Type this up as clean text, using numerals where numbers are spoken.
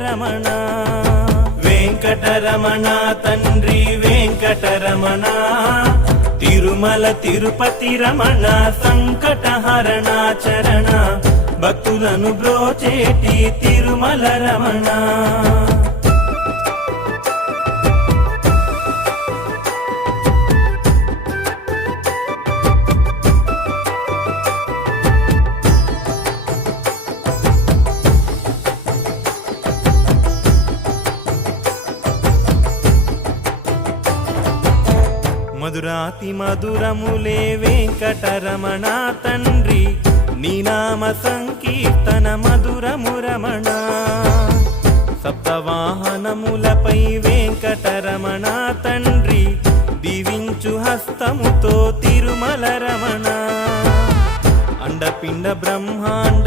రమణ వెంకటరమణ తండ్రి వెంకటరమణ తిరుమల తిరుపతి రమణ సంకటహరణ చరణ భక్తులను బ్రోచేటి తిరుమల రమణ మధురాతి మధురములే వెంకటరమణ తండ్రి నీ నామ సంకీర్తన మధురము రమణ సప్తవాహనములపై వెంకటరమణ తండ్రి దీవించు హస్తముతో తిరుమల రమణ అండపిండ బ్రహ్మాండ